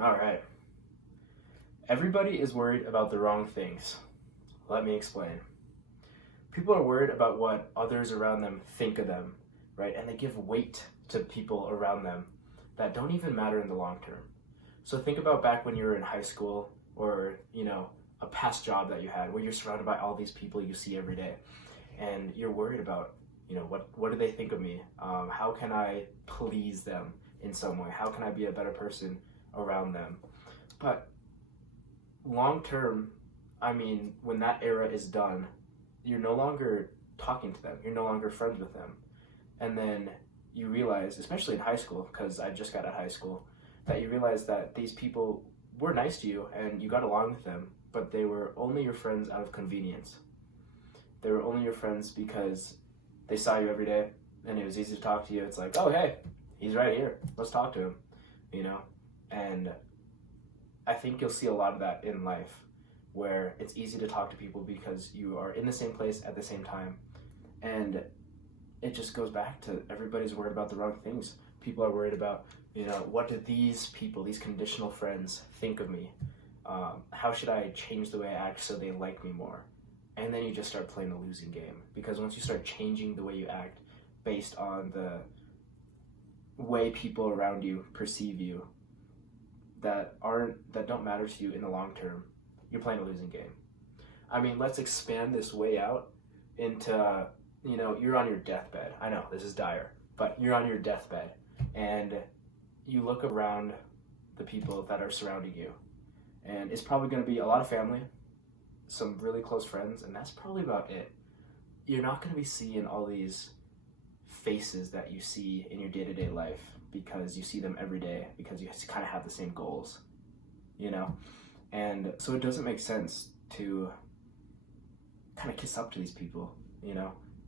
All right. Everybody is worried about the wrong things. Let me explain. People are worried about what others around them think of them, right? And they give weight to people around them that don't even matter in the long term. So think about back when you were in high school or, a past job that you had where you're surrounded by all these people you see every day and you're worried about, what do they think of me? How can I please them in some way? How can I be a better person around them? But long term, when that era is done, you're no longer talking to them, you're no longer friends with them. And then you realize, especially in high school, because I just got out of high school, that you realize that these people were nice to you and you got along with them, but they were only your friends out of convenience. They were only your friends because they saw you every day and it was easy to talk to you. It's like, oh, hey, he's right here. Let's talk to him. And I think you'll see a lot of that in life where it's easy to talk to people because you are in the same place at the same time. And it just goes back to everybody's worried about the wrong things. People are worried about, what do these people, these conditional friends think of me? How should I change the way I act so they like me more? And then you just start playing the losing game. Because once you start changing the way you act based on the way people around you perceive you that don't matter to you in the long term, you're playing a losing game. Let's expand this way out into, you're on your deathbed. I know, this is dire, but you're on your deathbed and you look around the people that are surrounding you. And it's probably going to be a lot of family, some really close friends, and that's probably about it. You're not going to be seeing all these faces that you see in your day-to-day life because you see them every day, because you kind of have the same goals, And so it doesn't make sense to kind of kiss up to these people,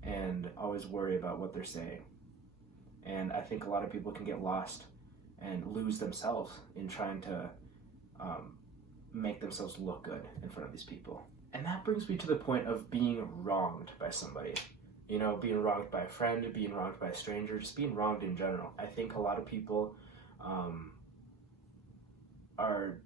and always worry about what they're saying. And I think a lot of people can get lost and lose themselves in trying to make themselves look good in front of these people. And that brings me to the point of being wronged by somebody. Being wronged by a friend, being wronged by a stranger, just being wronged in general. I think a lot of people are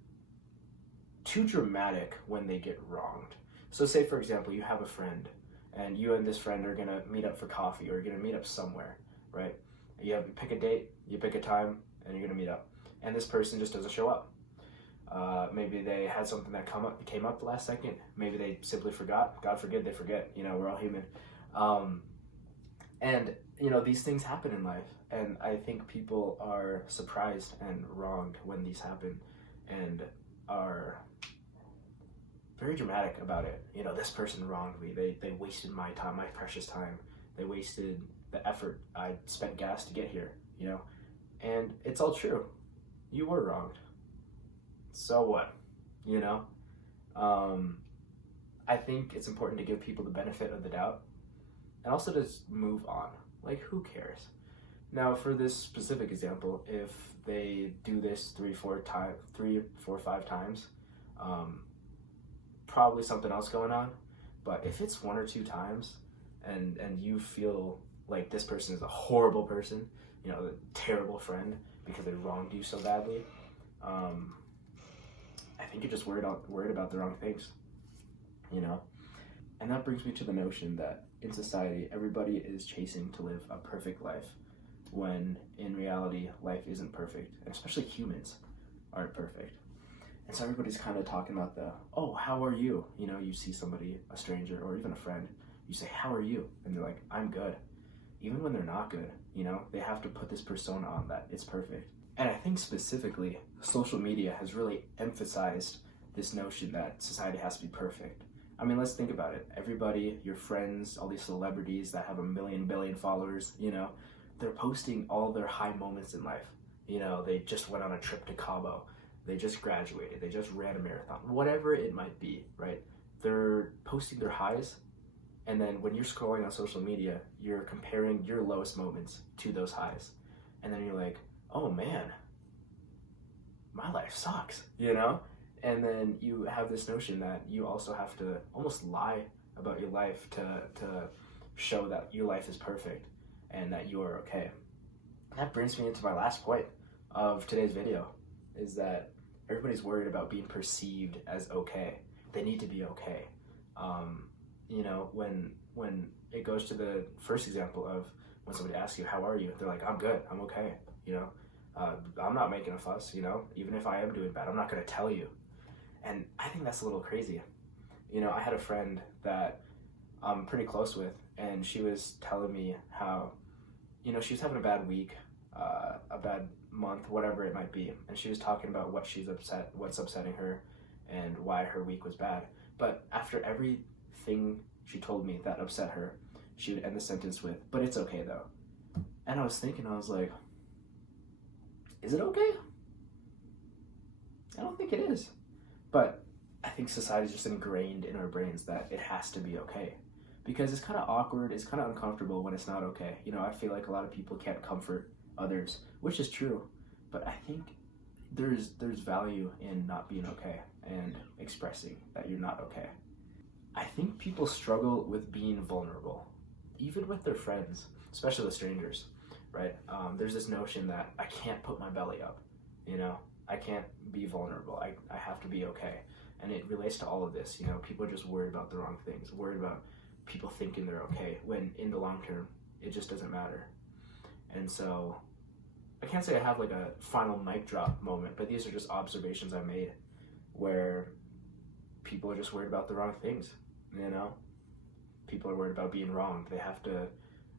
too dramatic when they get wronged. So say, for example, you have a friend and you and this friend are gonna meet up for coffee or you're gonna meet up somewhere, right? You pick a date, you pick a time, and you're gonna meet up. And this person just doesn't show up. Maybe they had something that came up the last second. Maybe they simply forgot. God forbid they forget. We're all human. And these things happen in life. And I think people are surprised and wronged when these happen and are very dramatic about it. This person wronged me. They wasted my time, my precious time. They wasted the effort I spent gas to get here, And it's all true. You were wronged. So what? I think it's important to give people the benefit of the doubt and also just move on. Like, who cares? Now, for this specific example, if they do this 3, 4, 5 times, probably something else going on. But if it's 1 or 2 times and you feel like this person is a horrible person, a terrible friend because they wronged you so badly, I think you're just worried about the wrong things, And that brings me to the notion that in society, everybody is chasing to live a perfect life, when in reality, life isn't perfect, and especially humans aren't perfect. And so everybody's kind of talking about oh, how are you? You see somebody, a stranger, or even a friend, you say, how are you? And they're like, I'm good. Even when they're not good, they have to put this persona on that it's perfect. And I think specifically, social media has really emphasized this notion that society has to be perfect. Let's think about it. Everybody, your friends, all these celebrities that have 1 billion followers, they're posting all their high moments in life. They just went on a trip to Cabo. They just graduated. They just ran a marathon. Whatever it might be, right? They're posting their highs. And then when you're scrolling on social media, you're comparing your lowest moments to those highs. And then you're like, oh man, my life sucks, And then you have this notion that you also have to almost lie about your life to show that your life is perfect and that you are okay. And that brings me into my last point of today's video, is that Everybody's worried about being perceived as okay. They need to be okay. You know, when it goes to the first example of when somebody asks you, how are you? They're like, I'm good, I'm okay. You know, I'm not making a fuss, you know, even if I am doing bad, I'm not going to tell you. And I think that's a little crazy. You know, I had a friend that I'm pretty close with, and she was telling me how, you know, she was having a bad week, a bad month, whatever it might be. And she was talking about what's upsetting her and why her week was bad. But after everything she told me that upset her, she would end the sentence with, but it's okay though. And I was thinking, I was like, is it okay? I don't think it is. But I think society's just ingrained in our brains that it has to be okay. Because it's kind of awkward, it's kind of uncomfortable when it's not okay. You know, I feel like a lot of people can't comfort others, which is true. But I think there's value in not being okay and expressing that you're not okay. I think people struggle with being vulnerable, even with their friends, especially with strangers, right? There's this notion that I can't put my belly up, you know? I can't be vulnerable. I have to be okay. And it relates to all of this, you know? People are just worried about the wrong things, worried about people thinking they're okay, when in the long term, it just doesn't matter. And so, I can't say I have like a final mic drop moment, but these are just observations I made where people are just worried about the wrong things, you know? People are worried about being wronged. They have to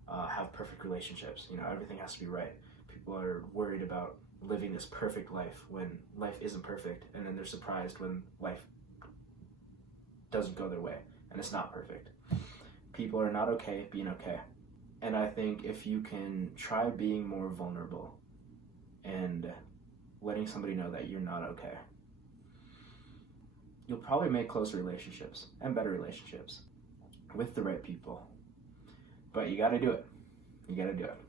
have perfect relationships. You know, everything has to be right. People are worried about living this perfect life when life isn't perfect, and then they're surprised when life doesn't go their way and it's not perfect. People are not okay being okay. And I think if you can try being more vulnerable and letting somebody know that you're not okay, you'll probably make closer relationships and better relationships with the right people. But you gotta do it. You gotta do it.